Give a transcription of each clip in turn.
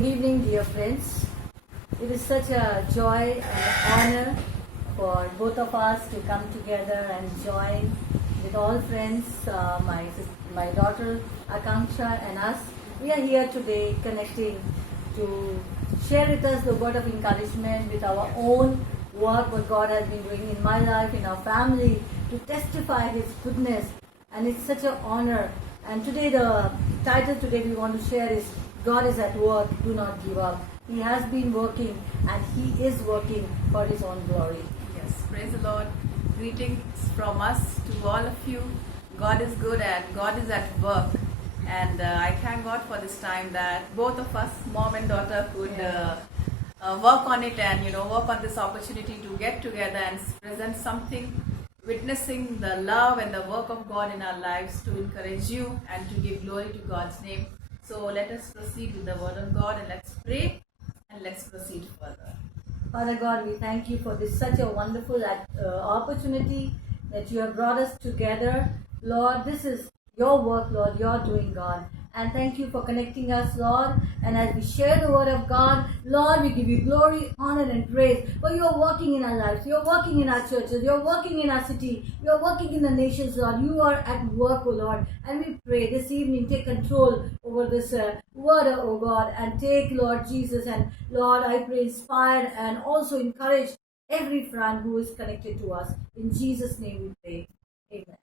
Good evening, dear friends. It is such a joy and honor for both of us to come together and join with all friends, my daughter Akanksha and us. We are here today connecting to share with us the word of encouragement with our own work, what God has been doing in my life, in our family, to testify His goodness. And it's such an honor. And today the title today we want to share is God is at work, do not give up. He has been working and He is working for His own glory. Yes, praise the Lord. Greetings from us to all of you. God is good and God is at work. And I thank God for this time that both of us, mom and daughter, could work on it and work on this opportunity to get together and present something, witnessing the love and the work of God in our lives to encourage you and to give glory to God's name. So let us proceed with the word of God and let's pray and let's proceed further. Father God, we thank you for this such a wonderful opportunity that you have brought us together. Lord, this is your work, Lord, you're doing, God. And thank you for connecting us, Lord. And as we share the word of God, Lord, we give you glory, honor, and praise. For you are working in our lives. You are working in our churches. You are working in our city. You are working in the nations, Lord. You are at work, O Lord. And we pray this evening, take control over this word, O God. And take, Lord Jesus. And Lord, I pray, inspire and also encourage every friend who is connected to us. In Jesus' name we pray. Amen.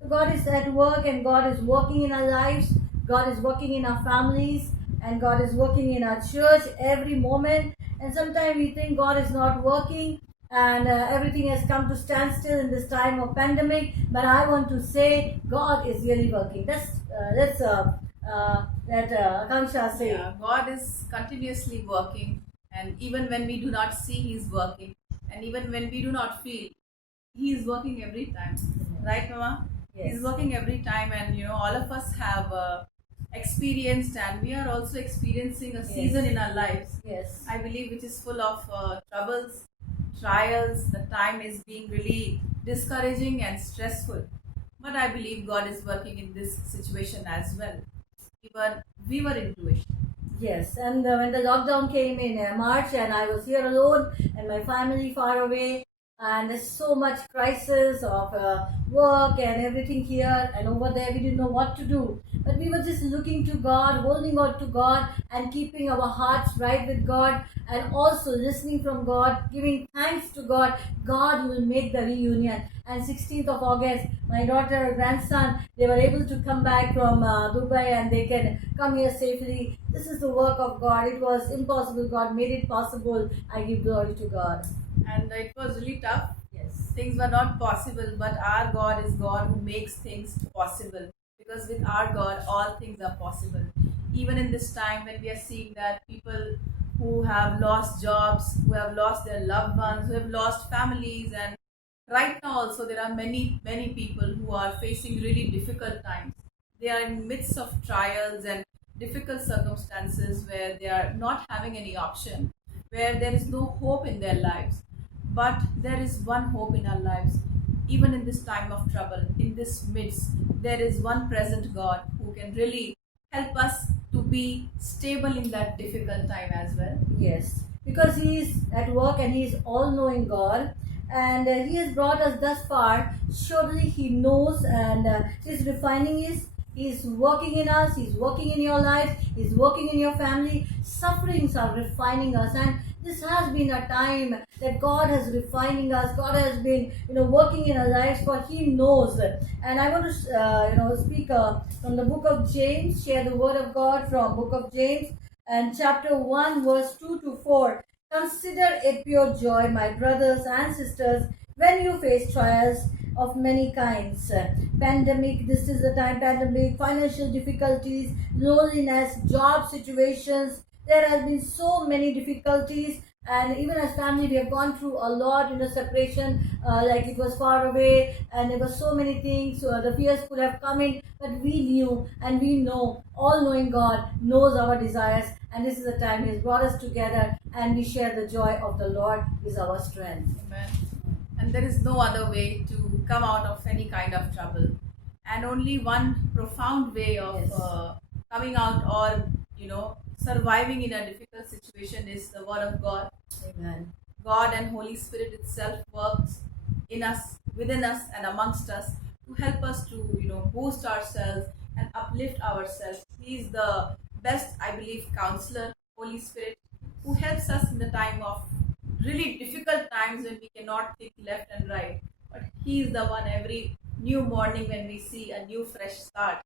So God is at work and God is working in our lives. God is working in our families and God is working in our church every moment. And sometimes we think God is not working and everything has come to standstill in this time of pandemic. But I want to say God is really working. Let's let Akanksha say. Yeah, God is continuously working, and even when we do not see, He's working, and even when we do not feel, He is working every time. Right, Mama? Yes. He's working every time, and all of us have experienced, and we are also experiencing a season in our lives. Yes. I believe which is full of troubles, trials. The time is being really discouraging and stressful. But I believe God is working in this situation as well. Even we were into it. Yes, and when the lockdown came in March and I was here alone and my family far away, and there's so much crisis of work and everything here and over there, we didn't know what to do. But we were just looking to God, holding on to God and keeping our hearts right with God and also listening from God, giving thanks to God. God will make the reunion. And 16th of August, my daughter, grandson, they were able to come back from Dubai and they can come here safely. This is the work of God. It was impossible. God made it possible. I give glory to God. And it was really tough. Yes. Things were not possible, but our God is God who makes things possible. Because with our God, all things are possible. Even in this time when we are seeing that people who have lost jobs, who have lost their loved ones, who have lost families, and right now also there are many people who are facing really difficult times. They are in midst of trials and difficult circumstances where they are not having any option, where there is no hope in their lives. But there is one hope in our lives. Even in this time of trouble, in this midst, there is one present God who can really help us to be stable in that difficult time as well. Yes, because He is at work and He is all-knowing God. And He has brought us thus far. Surely He knows and He's refining us. He's working in us. He's working in your life. He's working in your family. Sufferings are refining us. And this has been a time that God is refining us. God has been, working in our lives, for He knows. And I want to, speak from the book of James, share the word of God from book of James and chapter 1, verse 2 to 4. Consider it pure joy, my brothers and sisters, when you face trials of many kinds. Pandemic, this is the time, pandemic, financial difficulties, loneliness, job situations. There has been so many difficulties, and even as family, we have gone through a lot, separation, like it was far away, and there were so many things. So the fears could have come in, but we knew and we know, all-knowing God knows our desires, and this is the time He has brought us together, and we share the joy of the Lord is our strength. Amen. And there is no other way to come out of any kind of trouble, and only one profound way of Yes. coming out or surviving in a difficult situation is the Word of God. Amen. God and Holy Spirit itself works in us, within us, and amongst us to help us to, boost ourselves and uplift ourselves. He is the best, I believe, counselor, Holy Spirit, who helps us in the time of really difficult times when we cannot think left and right. But He is the one every new morning when we see a new fresh start.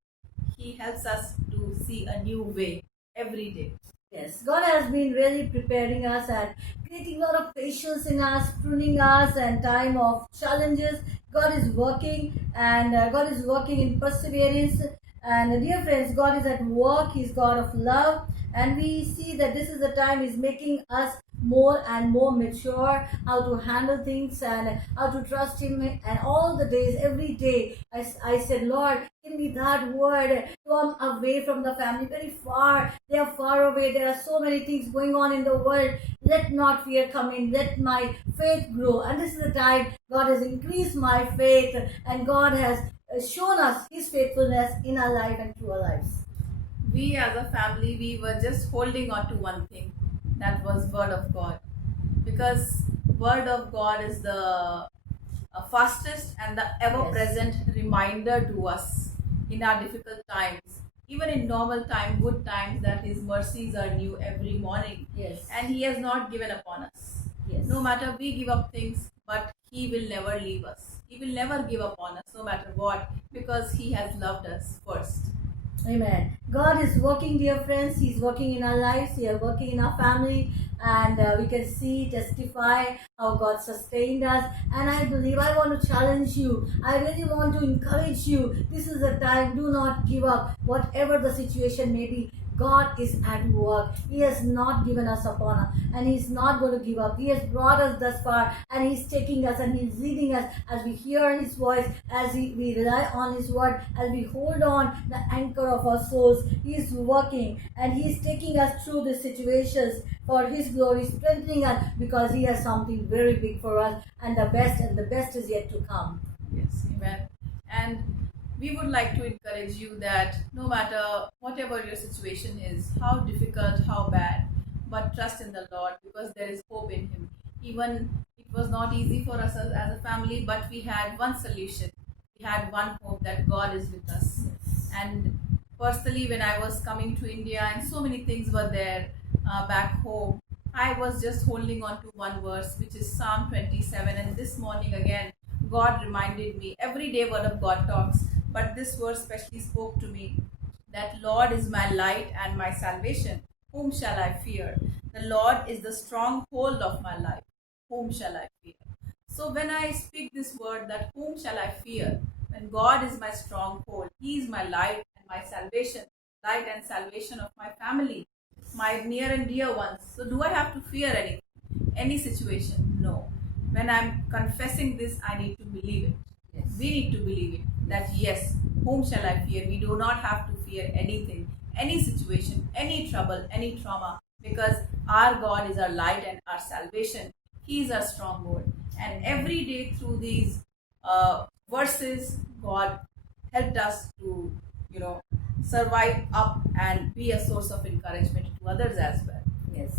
He helps us to see a new way every day. Yes, God has been really preparing us and creating a lot of patience in us, pruning us, and time of challenges. God is working, and God is working in perseverance. And dear friends, God is at work. He's God of love, and we see that this is the time He's making us more and more mature, how to handle things and how to trust Him. And all the days, every day, I said, Lord, give me that word. I'm away from the family, very far. They are far away. There are so many things going on in the world. Let not fear come in. Let my faith grow. And this is the time God has increased my faith, and God has shown us His faithfulness in our life and through our lives. We as a family, we were just holding on to one thing, that was Word of God, because Word of God is the fastest and the ever-present reminder to us in our difficult times, even in normal time, good times, that His mercies are new every morning. Yes. And He has not given up on us. Yes. No matter we give up things, but He will never leave us. He will never give up on us, no matter what, because He has loved us first. Amen. God is working, dear friends. He's working in our lives. He is working in our family, and we can see, testify how God sustained us. And I believe, I want to challenge you. I really want to encourage you. This is the time. Do not give up, whatever the situation may be. God is at work. He has not given us up on us, and He's not going to give up. He has brought us thus far, and He's taking us and He's leading us as we hear His voice, as we rely on His word, as we hold on the anchor of our souls. He's working, and He's taking us through the situations for His glory, strengthening us, because He has something very big for us, and the best is yet to come. Yes, amen. And we would like to encourage you that no matter whatever your situation is, how difficult, how bad, but trust in the Lord, because there is hope in Him. Even it was not easy for us as a family, but we had one solution. We had one hope, that God is with us. And personally, when I was coming to India and so many things were there back home, I was just holding on to one verse, which is Psalm 27. And this morning again, God reminded me. Every day Word of God talks, but this verse especially spoke to me, that Lord is my light and my salvation. Whom shall I fear? The Lord is the stronghold of my life. Whom shall I fear? So when I speak this word, that whom shall I fear? When God is my stronghold, He is my light and my salvation, light and salvation of my family, my near and dear ones. So do I have to fear anything? Any situation? No. When I'm confessing this, I need to believe it. Yes. We need to believe it, that yes, whom shall I fear? We do not have to fear anything, any situation, any trouble, any trauma, because our God is our light and our salvation. He is our stronghold. And every day through these verses, God helped us to, survive up and be a source of encouragement to others as well. Yes.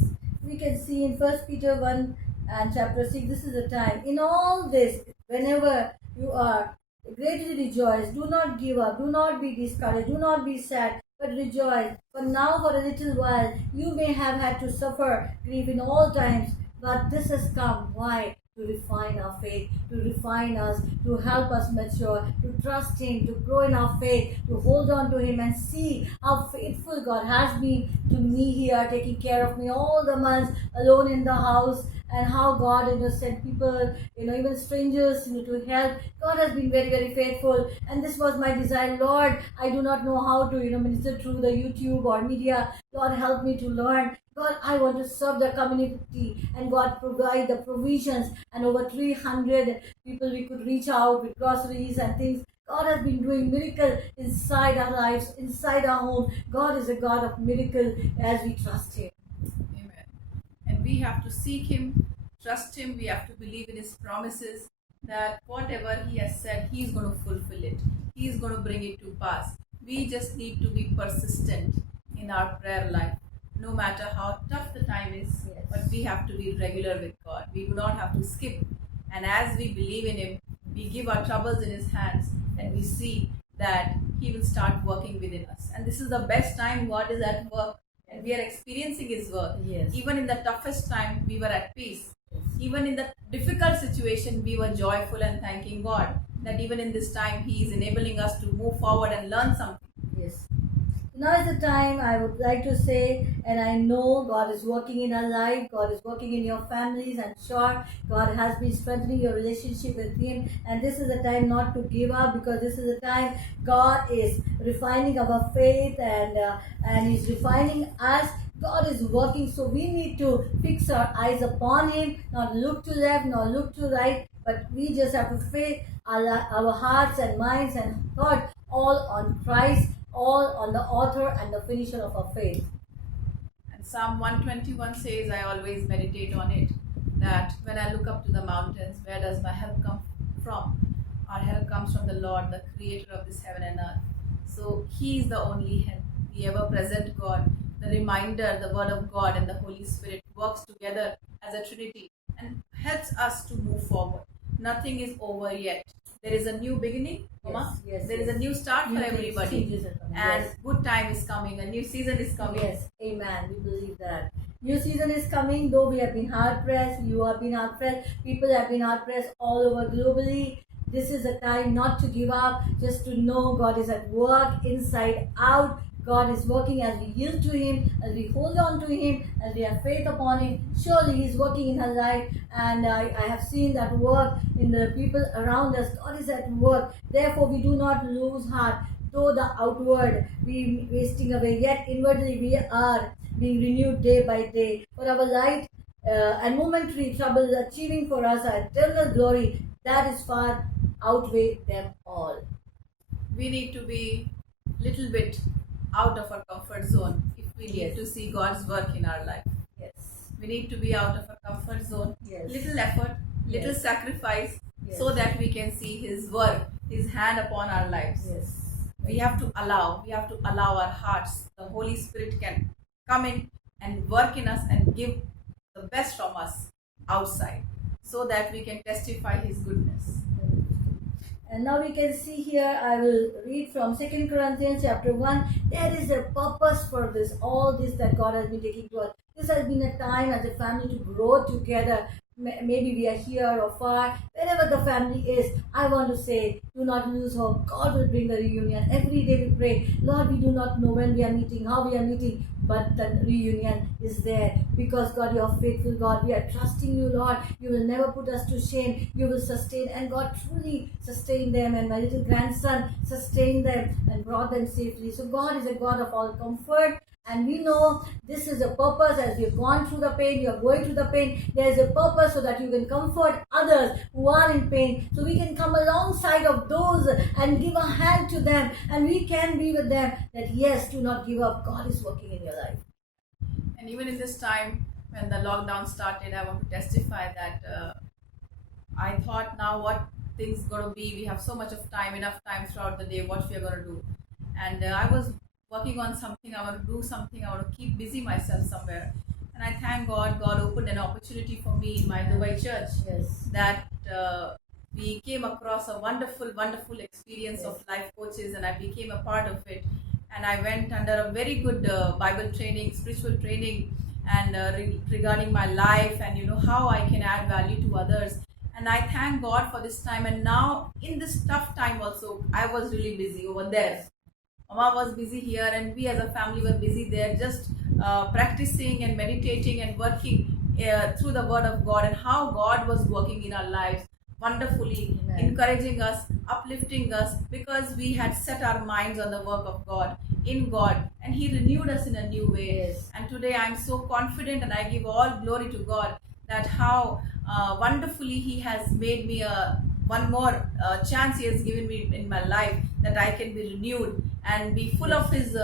We can see in 1 Peter 1 and chapter 6, this is the time. In all this, whenever you are, greatly rejoice. Do not give up. Do not be discouraged. Do not be sad, but rejoice. For now, for a little while, you may have had to suffer grief in all times, but this has come. Why? To refine our faith, to refine us, to help us mature, to trust Him, to grow in our faith, to hold on to Him and see how faithful God has been to me here, taking care of me all the months alone in the house, and how God sent people, even strangers, to help. God has been very, very faithful, and this was my desire. Lord, I do not know how to, minister through the YouTube or media. Lord, help me to learn. God, I want to serve the community, and God provide the provisions, and over 300 people we could reach out with groceries and things. God has been doing miracles inside our lives, inside our home. God is a God of miracles as we trust Him. Amen. And we have to seek Him, trust Him. We have to believe in His promises, that whatever He has said, He is going to fulfill it. He is going to bring it to pass. We just need to be persistent in our prayer life. no matter how tough the time is. Yes. But we have to be regular with God. We do not have to skip. And as we believe in Him, we give our troubles in His hands, and we see that He will start working within us. And this is the best time God is at work, and we are experiencing His work. Yes. Even in the toughest time, we were at peace. Yes. Even in the difficult situation, we were joyful and thanking God that even in this time, He is enabling us to move forward and learn something. Yes. Now is the time I would like to say, and I know God is working in our life, God is working in your families. I'm sure God has been strengthening your relationship with Him, and this is the time not to give up, because this is the time God is refining our faith, and He's refining us. God is working, so we need to fix our eyes upon Him, not look to left, nor look to right, but we just have to fix our hearts and minds and thought all on Christ, all on the author and the finisher of our faith. And Psalm 121 says, I always meditate on it, that when I look up to the mountains, where does my help come from? Our help comes from the Lord, the creator of this heaven and earth. So He is the only help, the ever-present God, the reminder, the Word of God and the Holy Spirit works together as a Trinity and helps us to move forward. Nothing is over yet. There is a new beginning, Mama. Yes, There is a new start for New everybody. changes are coming. And Yes. good time is coming. A new season is coming. Yes, amen. We believe that. New season is coming, though we have been hard pressed, you have been hard pressed, people have been hard pressed all over globally. This is a time not to give up, just to know God is at work inside out. God is working as we yield to Him, as we hold on to Him, as we have faith upon Him. Surely He's working in our life, and I have seen that work in the people around us. God is at work. Therefore, we do not lose heart. Though the outward be wasting away, yet inwardly we are being renewed day by day. For our light and momentary troubles achieving for us our eternal glory, that is far outweigh them all. We need to be little bit out of our comfort zone if we need Yes. to see God's work in our life. Yes. We need to be out of our comfort zone. Yes. Little effort, little Yes. sacrifice, Yes. so that we can see His work, His hand upon our lives. Yes. We have to allow our hearts. The Holy Spirit can come in and work in us and give the best from us outside, so that we can testify His goodness. And now we can see here, I will read from 2 Corinthians chapter 1. There is a purpose for this, all this that God has been taking to us. This has been a time as a family to grow together. Maybe we are here or far, wherever the family is. I want to say, do not lose hope. God will bring the reunion. Every day we pray, Lord, we do not know when we are meeting, how we are meeting, but the reunion is there, because God, you are faithful God. We are trusting you, Lord. You will never put us to shame. You will sustain, and God truly sustained them, and my little grandson sustained them and brought them safely. So God is a God of all comfort. And we know this is a purpose. As you've gone through the pain, you're going through the pain, there's a purpose so that you can comfort others who are in pain. So we can come alongside of those and give a hand to them, and we can be with them that yes, do not give up. God is working in your life. And even in this time when the lockdown started, I want to testify that I thought, now what things going to be. We have so much of time, enough time throughout the day, what we are going to do. And I was working on something, I want to do something, I want to keep busy myself somewhere. And I thank God, God opened an opportunity for me in my Dubai church, Yes. that we came across a wonderful experience of life coaches, and I became a part of it. And I went under a very good Bible training, spiritual training, and regarding my life and how I can add value to others. And I thank God for this time. And now in this tough time also, I was really busy over there. Mama was busy here, and we as a family were busy there, just practicing and meditating and working through the Word of God, and how God was working in our lives wonderfully. Amen. Encouraging us, uplifting us, because we had set our minds on the work of God, in God, and He renewed us in a new way. Yes. And today I'm so confident, and I give all glory to God, that how wonderfully He has made me one more chance He has given me in my life, that I can be renewed and be full of His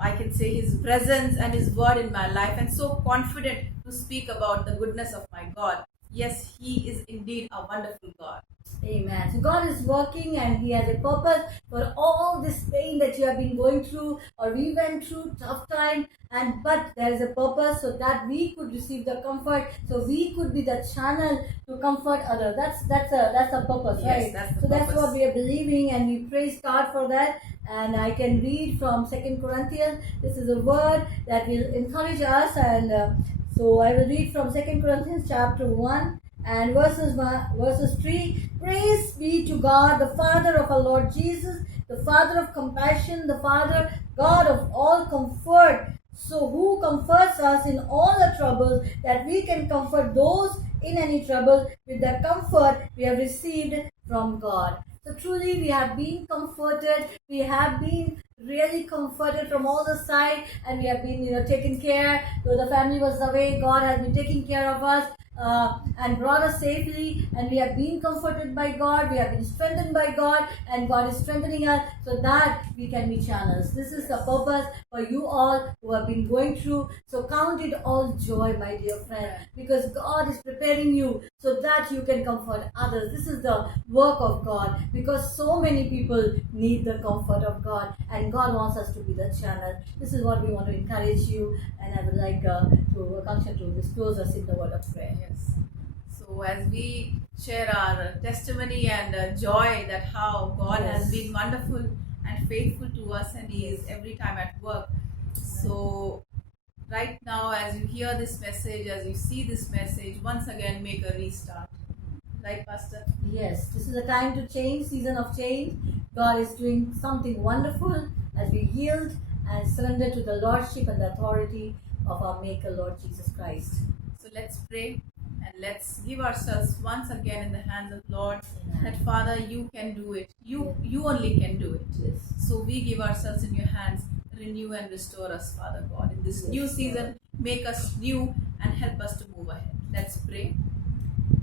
I can say His presence and His word in my life, and so confident to speak about the goodness of my God. Yes, He is indeed a wonderful God. Amen. So God is working and He has a purpose for all this pain that you have been going through or we went through tough time, and but there is a purpose so that we could receive the comfort, so we could be the channel to comfort others. That's a purpose, Yes, right? that's the So that's purpose. what we are believing, and we praise God for that. And I can read from 2 Corinthians. This is a word that will encourage us, and so I will read from 2 Corinthians chapter 1 and verses 3. Praise be to God, the Father of our Lord Jesus, the Father of compassion, the Father, God of all comfort. So who comforts us in all the troubles, that we can comfort those in any trouble with the comfort we have received from God. So truly we have been comforted, we have been really comforted from all the side, and we have been taken care. Though the family was away, God has been taking care of us and brought us safely, and we have been comforted by God, we have been strengthened by God, and God is strengthening us so that we can be channels. This is the purpose for you all who have been going through. So count it all joy, my dear friend, because God is preparing you so that you can comfort others. This is the work of God, because so many people need the comfort of God, and God wants us to be the channel. This is what we want to encourage you, and I would like to Akanksha to disclose us in the word of prayer. Yes. So as we share our testimony and joy that how God Yes. has been wonderful and faithful to us, and He is every time at work. So right now, as you hear this message, as you see this message, once again make a restart. Right, Pastor? Yes, this is a time to change, season of change. God is doing something wonderful as we yield and surrender to the Lordship and the authority of our Maker, Lord Jesus Christ. So let's pray and let's give ourselves once again in the hands of Lord. Amen. That Father, you can do it. You only can do it. Yes. So we give ourselves in your hands. Renew and restore us, Father God. In this Yes, new Lord. season, make us new and help us to move ahead. Let's pray.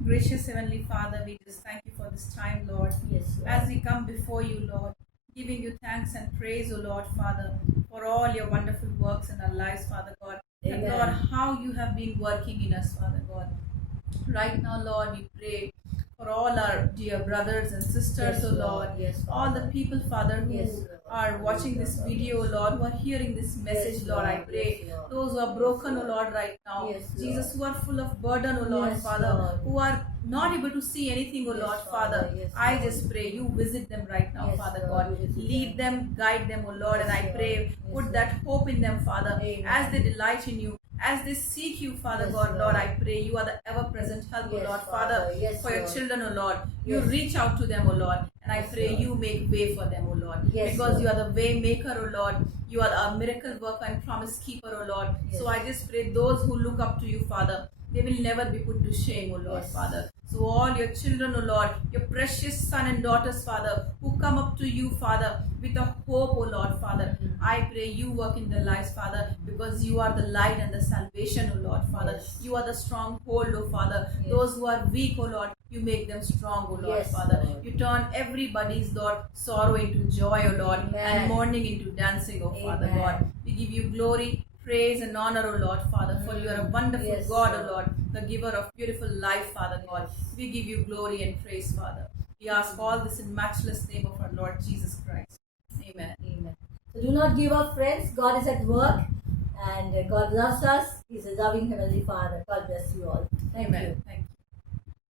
Gracious Heavenly Father, we just thank you for this time, Lord. Yes, Lord. As we come before you, Lord, giving you thanks and praise, O Lord, Father, for all your wonderful works in our lives, Father God. And Amen. Lord, how you have been working in us, Father God. Right now, Lord, we pray for all our dear brothers and sisters, Yes, O Lord. Yes, All the Father. people, Father, who Yes, Lord. are watching this video, Lord, who are hearing this message, Yes, Lord, I Lord. pray. Yes, Lord. Those who are broken, O Lord, right now. Yes, Lord. Jesus, who are full of burden, O Lord, Yes, Father, Lord. who are not able to see anything, O Yes, Lord, Father. Father. Yes, I Lord. just pray you visit them right now, Yes, Father Lord. God. You visit Lead them, guide them, O Lord, and Yes, I Lord. pray, Yes, put Lord. that hope in them, Father, Amen. as they delight in you. As they seek you, Father Yes, God, Lord, Lord. I pray you are the ever-present help, O Yes, Lord, Father. Father, Yes, for your Lord. children, O Lord. You Yes. reach out to them, O Lord, and I Yes, pray Lord. you make way for them, O Lord, Yes, because Lord. you are the way maker, O Lord. You are a miracle worker and promise keeper, O Lord. Yes. So I just pray those who look up to you, Father, they will never be put to shame, O Lord, Yes. Father. So all your children, O Lord, your precious son and daughters, Father, who come up to you, Father, with a hope, O Lord, Father, I pray you work in their lives, Father, because you are the light and the salvation, O Lord, Father. Yes. You are the stronghold, O Father. Yes. Those who are weak, O Lord, you make them strong, O Lord, Yes, Father. Lord. You turn everybody's, Lord, sorrow into joy, O Lord, Amen. and mourning into dancing, O Father Amen. God. We give you glory, praise, and honor, O Lord, Father, for you are a wonderful Yes, God, Lord. O Lord, the giver of beautiful life, Father God. We give you glory and praise, Father. We ask all this in matchless name of our Lord Jesus Christ. Amen. Amen. So do not give up, friends. God is at work, and God loves us. He's a loving Heavenly Father. God bless you all. Thank Amen. you. Thank you.